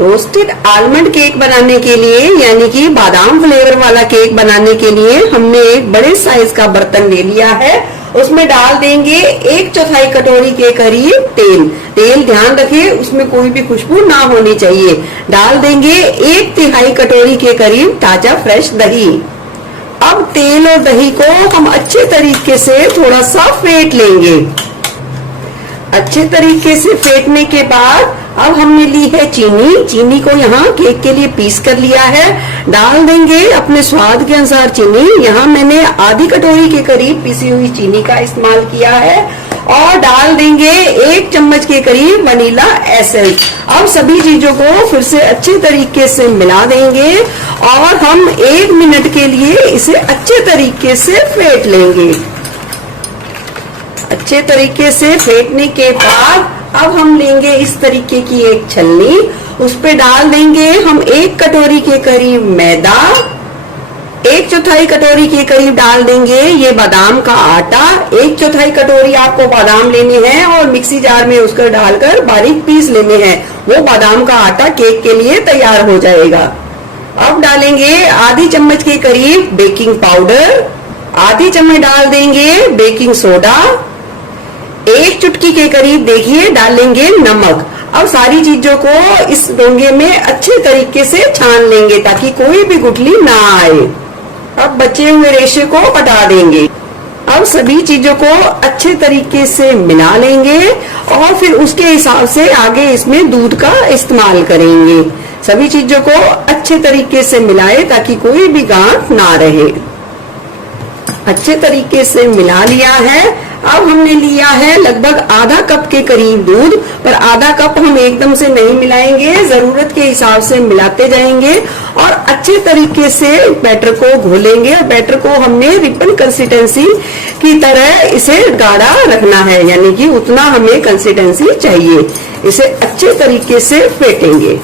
Roasted almond cake बनाने के लिए यानी कि बादाम फ्लेवर वाला केक बनाने के लिए हमने एक बड़े साइज का बर्तन ले लिया है। उसमें डाल देंगे 1/4 कटोरी के करीब तेल। तेल ध्यान रखें उसमें कोई भी खुशबू ना होनी चाहिए। डाल देंगे 1/3 कटोरी के करीब ताजा फ्रेश दही। अब तेल और दही को हम अच्छे तरीके से थोड़ा सा फेंट लेंगे। अच्छे तरीके से फेंटने के बाद अब हमने ली है चीनी। चीनी को यहाँ केक के लिए पीस कर लिया है। डाल देंगे अपने स्वाद के अनुसार चीनी। यहाँ मैंने आधी कटोरी के करीब पिसी हुई चीनी का इस्तेमाल किया है और डाल देंगे 1 चम्मच के करीब वनीला एसेंस। अब सभी चीजों को फिर से अच्छे तरीके से मिला देंगे और हम 1 मिनट के लिए इसे अच्छे तरीके से फेंट लेंगे। अच्छे तरीके से फेंटने के बाद अब हम लेंगे इस तरीके की एक छलनी। उस पे डाल देंगे हम 1 कटोरी के करीब मैदा। 1/4 कटोरी के करीब डाल देंगे ये बादाम का आटा। 1/4 कटोरी आपको बादाम लेने हैं और मिक्सी जार में उसको डालकर बारीक पीस लेने हैं। वो बादाम का आटा केक के लिए तैयार हो जाएगा। अब डालेंगे आधी चम्मच के करीब बेकिंग पाउडर। आधी चम्मच डाल देंगे बेकिंग सोडा। 1 चुटकी के करीब देखिए डालेंगे नमक। अब सारी चीजों को इस डोंगे में अच्छे तरीके से छान लेंगे ताकि कोई भी गुठली ना आए। अब बचे हुए रेशे को हटा देंगे। अब सभी चीजों को अच्छे तरीके से मिला लेंगे और फिर उसके हिसाब से आगे इसमें दूध का इस्तेमाल करेंगे। सभी चीजों को अच्छे तरीके से मिलाए ताकि कोई भी गांठ ना रहे। अच्छे तरीके से मिला लिया है। अब हमने लिया है लगभग आधा कप के करीब दूध, पर आधा कप हम एकदम से नहीं मिलाएंगे, जरूरत के हिसाब से मिलाते जाएंगे और अच्छे तरीके से बैटर को घोलेंगे। और बैटर को हमने रिबन कंसिस्टेंसी की तरह इसे गाढ़ा रखना है, यानी कि उतना हमें कंसिस्टेंसी चाहिए। इसे अच्छे तरीके से फेंटेंगे।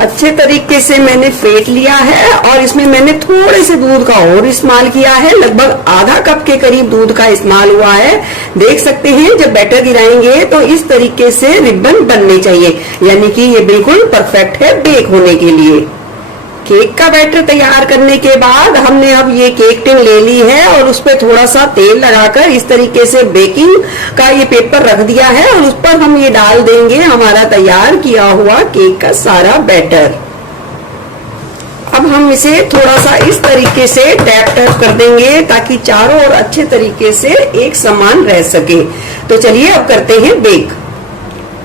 अच्छे तरीके से मैंने फेंट लिया है और इसमें मैंने थोड़े से दूध का और इस्तेमाल किया है। लगभग आधा कप के करीब दूध का इस्तेमाल हुआ है। देख सकते हैं जब बैटर गिराएंगे तो इस तरीके से रिबन बनने चाहिए, यानी कि ये बिल्कुल परफेक्ट है बेक होने के लिए। केक का बैटर तैयार करने के बाद हमने अब ये केक टिन ले ली है और उस पर थोड़ा सा तेल लगाकर इस तरीके से बेकिंग का ये पेपर रख दिया है और उस पर हम ये डाल देंगे हमारा तैयार किया हुआ केक का सारा बैटर। अब हम इसे थोड़ा सा इस तरीके से टैप कर देंगे ताकि चारों ओर अच्छे तरीके से एक समान रह सके। तो चलिए अब करते हैं बेक।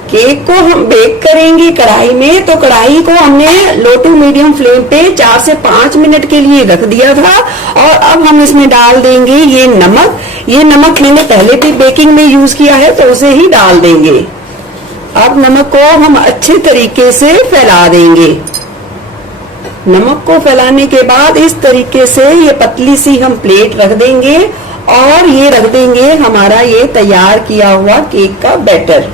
केक को हम बेक करेंगे कढ़ाई में, तो कढ़ाई को हमने लो टू मीडियम फ्लेम पे 4 से 5 मिनट के लिए रख दिया था। और अब हम इसमें डाल देंगे ये नमक। ये नमक मैंने पहले भी बेकिंग में यूज किया है तो उसे ही डाल देंगे। अब नमक को हम अच्छे तरीके से फैला देंगे। नमक को फैलाने के बाद इस तरीके से ये पतली सी हम प्लेट रख देंगे और ये रख देंगे हमारा ये तैयार किया हुआ केक का बैटर।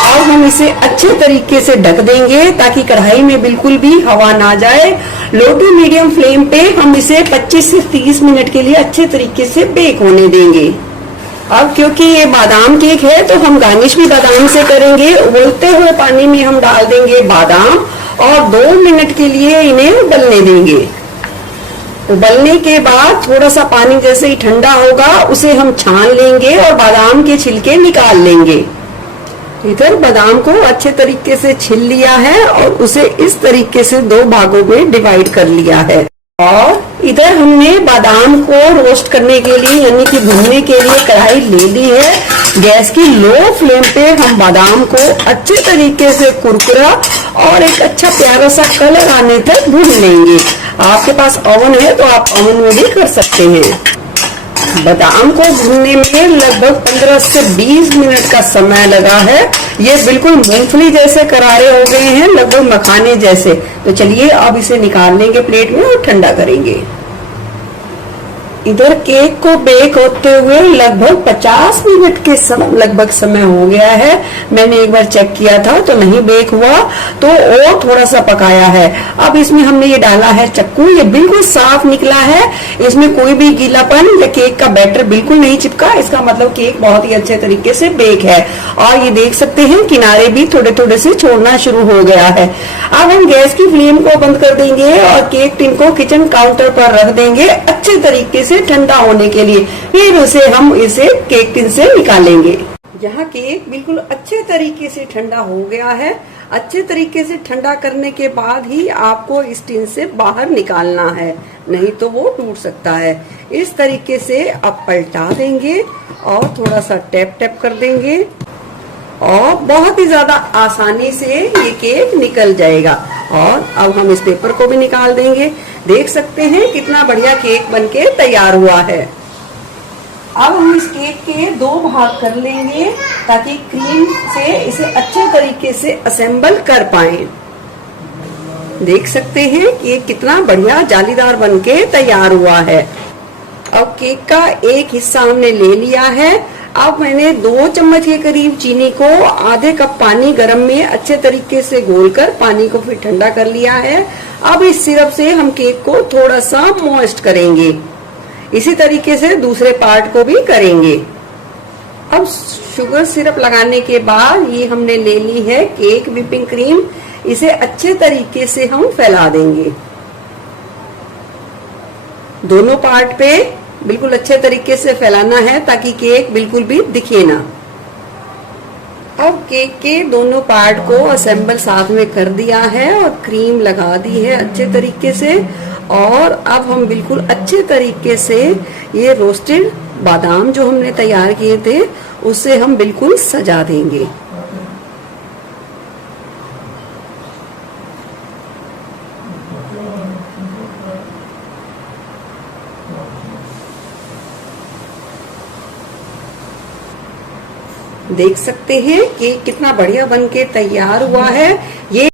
और हम इसे अच्छे तरीके से ढक देंगे ताकि कढ़ाई में बिल्कुल भी हवा ना जाए। लो टू मीडियम फ्लेम पे हम इसे 25 से 30 मिनट के लिए अच्छे तरीके से बेक होने देंगे। अब क्योंकि ये बादाम केक है तो हम गार्निश भी बादाम से करेंगे। उबलते हुए पानी में हम डाल देंगे बादाम और 2 मिनट के लिए इन्हें उबलने देंगे। उबलने के बाद थोड़ा सा पानी जैसे ही ठंडा होगा उसे हम छान लेंगे और बादाम के छिलके निकाल लेंगे। इधर बादाम को अच्छे तरीके से छील लिया है और उसे इस तरीके से 2 भागों में डिवाइड कर लिया है। और इधर हमने बादाम को रोस्ट करने के लिए यानी कि भूनने के लिए कढ़ाई ले ली है। गैस की लो फ्लेम पे हम बादाम को अच्छे तरीके से कुरकुरा और एक अच्छा प्यारा सा कलर आने तक भून लेंगे। आपके पास ओवन है तो आप ओवन में भी कर सकते हैं। बादाम को भूनने में लगभग 15 से 20 मिनट का समय लगा है। ये बिल्कुल मूंगफली जैसे करारे हो गए हैं, लगभग मखाने जैसे। तो चलिए अब इसे निकाल लेंगे प्लेट में और ठंडा करेंगे। इधर केक को बेक होते हुए लगभग 50 मिनट के लगभग समय हो गया है। मैंने एक बार चेक किया था तो नहीं बेक हुआ, तो और थोड़ा सा पकाया है। अब इसमें हमने ये डाला है चक्कू, ये बिल्कुल साफ निकला है, इसमें कोई भी गीलापन या केक का बैटर बिल्कुल नहीं चिपका। इसका मतलब केक बहुत ही अच्छे तरीके से बेक है। और ये देख सकते हैं किनारे भी थोड़े थोड़े से छोड़ना शुरू हो गया है। अब हम गैस की फ्लेम को बंद कर देंगे और केक टिन को किचन काउंटर पर रख देंगे अच्छे तरीके से ठंडा होने के लिए। फिर हम इसे केक टिन से निकालेंगे। यहाँ केक बिल्कुल अच्छे तरीके से ठंडा हो गया है। अच्छे तरीके से ठंडा करने के बाद ही आपको इस टिन से बाहर निकालना है, नहीं तो वो टूट सकता है। इस तरीके से आप पलटा देंगे और थोड़ा सा टैप टैप कर देंगे और बहुत ही ज्यादा आसानी से ये केक निकल जाएगा। और अब हम इस पेपर को भी निकाल देंगे। देख सकते हैं कितना बढ़िया केक बनके तैयार हुआ है। अब हम इस केक के 2 भाग कर लेंगे ताकि क्रीम से इसे अच्छे तरीके से असेंबल कर पाए। देख सकते हैं कि ये कितना बढ़िया जालीदार बनके तैयार हुआ है। अब केक का एक हिस्सा हमने ले लिया है। अब मैंने 2 चम्मच के करीब चीनी को आधे कप पानी गर्म में अच्छे तरीके से घोलकर पानी को फिर ठंडा कर लिया है। अब इस सिरप से हम केक को थोड़ा सा मॉइस्ट करेंगे। इसी तरीके से दूसरे पार्ट को भी करेंगे। अब शुगर सिरप लगाने के बाद ये हमने ले ली है केक व्हिपिंग क्रीम। इसे अच्छे तरीके से हम फैला देंगे दोनों पार्ट पे। बिल्कुल अच्छे तरीके से फैलाना है ताकि केक बिल्कुल भी दिखे ना। अब केक के दोनों पार्ट को असेंबल साथ में कर दिया है और क्रीम लगा दी है अच्छे तरीके से। और अब हम बिल्कुल अच्छे तरीके से ये रोस्टेड बादाम जो हमने तैयार किए थे उससे हम बिल्कुल सजा देंगे। देख सकते हैं कि कितना बढ़िया बनके तैयार हुआ है। ये